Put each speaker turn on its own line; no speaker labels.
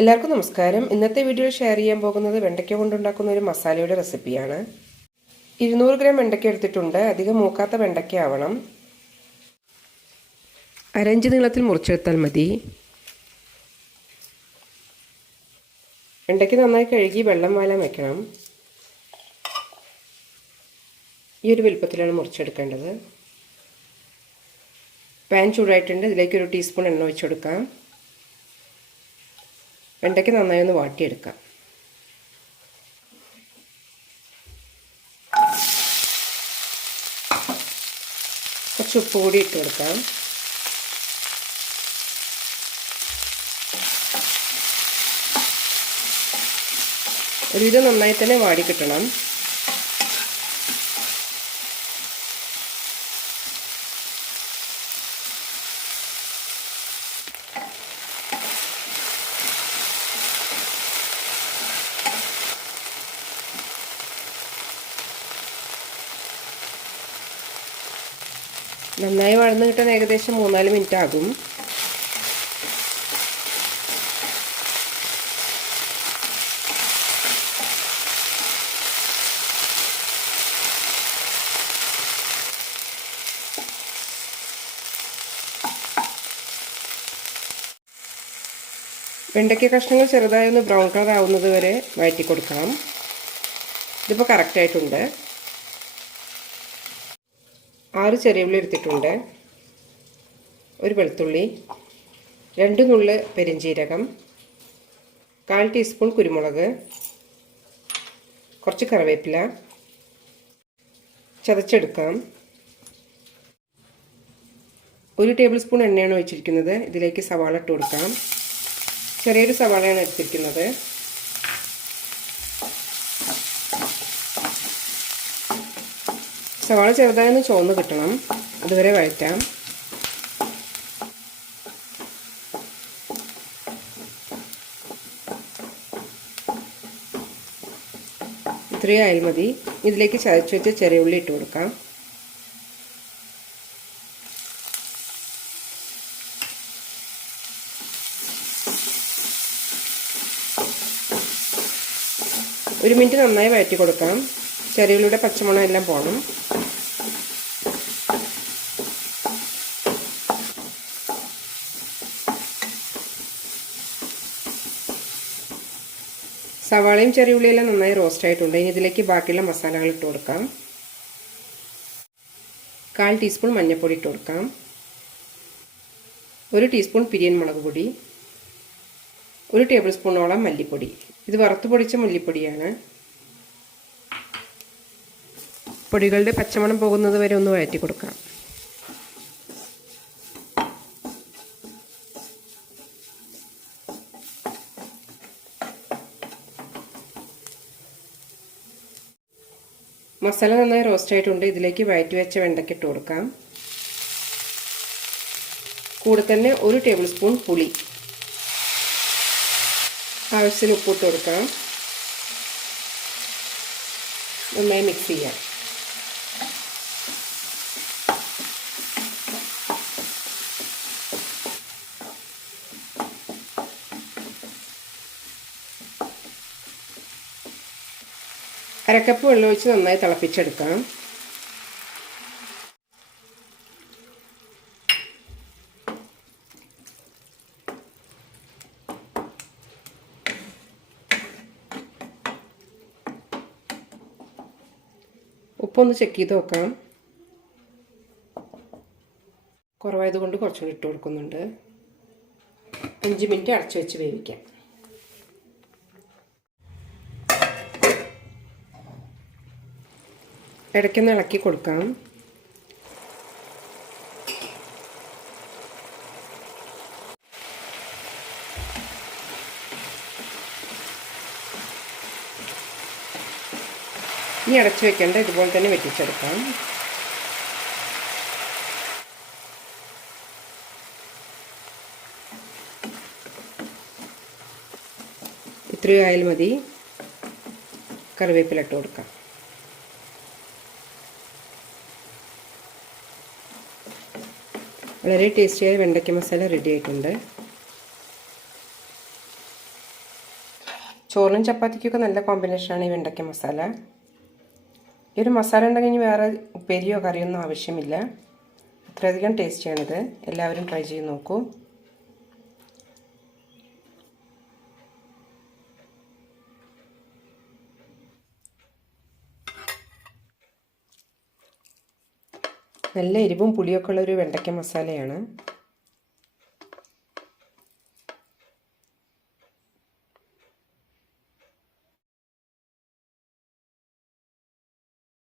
എല്ലാവർക്കും നമസ്കാരം. ഇന്നത്തെ വീഡിയോയിൽ ഷെയർ ചെയ്യാൻ പോകുന്നത് വെണ്ടയ്ക്ക കൊണ്ടുണ്ടാക്കുന്ന ഒരു മസാലയുടെ റെസിപ്പിയാണ് ഇരുന്നൂറ് ഗ്രാം വെണ്ടയ്ക്ക എടുത്തിട്ടുണ്ട്. അധികം മൂക്കാത്ത വെണ്ടയ്ക്ക ആവണം. അരഞ്ച് നീളത്തിൽ മുറിച്ചെടുത്താൽ മതി. വെണ്ടയ്ക്ക നന്നായി കഴുകി വെള്ളം വാലാൻ വെക്കണം. ഈ ഒരു വലുപ്പത്തിലാണ് മുറിച്ചെടുക്കേണ്ടത്. പാൻ ചൂടായിട്ടുണ്ട്. ഇതിലേക്ക് ഒരു ടീസ്പൂൺ എണ്ണ ഒഴിച്ചു കൊടുക്കാം വെണ്ടയ്ക്ക് നന്നായി ഒന്ന് വാട്ടിയെടുക്കാം. കുറച്ച് ഉപ്പ് കൂടി ഇട്ട് കൊടുക്കാം. ഒരുവിധം നന്നായി തന്നെ വാടി കിട്ടണം. നന്നായി വഴന്ന് കിട്ടാൻ ഏകദേശം മൂന്നാൽ മിനിറ്റ് ആകും. വെണ്ടയ്ക്ക കഷ്ണങ്ങൾ ചെറുതായി ഒന്ന് ബ്രൗൺ കളർ ആവുന്നത് വരെ വഴറ്റി കൊടുക്കണം. ഇതിപ്പോൾ കറക്റ്റായിട്ടുണ്ട് ആറ് ചെറിയ ഉള്ളി എടുത്തിട്ടുണ്ട്. ഒരു വെളുത്തുള്ളി രണ്ട് നുള്ള് പെരിഞ്ചീരകം കാൽ ടീസ്പൂൺ കുരുമുളക് കുറച്ച് കറിവേപ്പില ചതച്ചെടുക്കാം. ഒരു ടേബിൾ സ്പൂൺ എണ്ണയാണ് ഒഴിച്ചിരിക്കുന്നത്. ഇതിലേക്ക് സവാള ഇട്ട് കൊടുക്കാം. ചെറിയൊരു സവാളയാണ് എടുത്തിരിക്കുന്നത്. സവാള ചെറുതായൊന്ന് ചുവന്ന് കിട്ടണം. അതുവരെ വഴറ്റാം. ഇത്രയും ആയാൽ മതി. ഇതിലേക്ക് ചതച്ച് വെച്ച ചെറിയ ഉള്ളി ഇട്ട് കൊടുക്കാം. ഒരു മിനിറ്റ് നന്നായി വഴറ്റി കൊടുക്കാം. ചെറിയുള്ളിയുടെ പച്ചമുളകെല്ലാം പോകണം സവാളയും ചെറിയ ചെറിയുള്ളിയെല്ലാം നന്നായി റോസ്റ്റ് ആയിട്ടുണ്ട്. ഇനി ഇതിലേക്ക് ബാക്കിയുള്ള മസാലകൾ ഇട്ട് കൊടുക്കാം. കാൽ ടീസ്പൂൺ മഞ്ഞൾപ്പൊടി ഇട്ട് കൊടുക്കാം. ഒരു ടീസ്പൂൺ പിരിയൻ മുളക് പൊടി. ഒരു ടേബിൾ സ്പൂണോളം മല്ലിപ്പൊടി. ഇത് വറുത്ത് പൊടിച്ച മല്ലിപ്പൊടിയാണ്. പൊടികളുടെ പച്ചമണം പോകുന്നത് വരെ ഒന്ന് വഴറ്റി കൊടുക്കാം. മസാല നന്നായി റോസ്റ്റ് ആയിട്ടുണ്ട്. ഇതിലേക്ക് വഴറ്റി വെച്ച വെണ്ടയ്ക്ക് ഇട്ട് കൊടുക്കാം. കൂടെ തന്നെ ഒരു ടേബിൾ സ്പൂൺ പുളി. ആവശ്യത്തിന് ഉപ്പിട്ട് കൊടുക്കാം. നന്നായി മിക്സ് ചെയ്യാം. അരക്കപ്പ് വെള്ളം ഒഴിച്ച് നന്നായി തിളപ്പിച്ചെടുക്കാം ഉപ്പൊന്ന് ചെക്ക് ചെയ്ത് നോക്കാം. കുറവായതുകൊണ്ട് കുറച്ചുകൂടി ഇട്ട് കൊടുക്കുന്നുണ്ട്. അഞ്ച് മിനിറ്റ് അടച്ചു വെച്ച് വേവിക്കാം. ഇടയ്ക്കൊന്ന് ഇളക്കി കൊടുക്കാം. ഇനി അടച്ചു വെക്കേണ്ട ഇതുപോലെ തന്നെ വെട്ടിച്ചെടുക്കാം ഇത്രയും ആയാൽ മതി. കറിവേപ്പില ഇട്ട് കൊടുക്കാം. വളരെ ടേസ്റ്റിയായ വെണ്ടയ്ക്ക മസാല റെഡി ആയിട്ടുണ്ട്. ചോറിനും ചപ്പാത്തിക്കൊക്കെ നല്ല കോമ്പിനേഷനാണ് ഈ വെണ്ടയ്ക്ക മസാല. ഈ ഒരു മസാല ഉണ്ടെങ്കിൽ ഇനി വേറെ ഉപ്പേരിയോ കറിയൊന്നും ആവശ്യമില്ല. അത്രയധികം ടേസ്റ്റിയാണിത് എല്ലാവരും ട്രൈ ചെയ്ത് നോക്കൂ. നല്ല എരിവും പുളിയൊക്കെ ഉള്ളൊരു വെണ്ടയ്ക്ക മസാലയാണ്.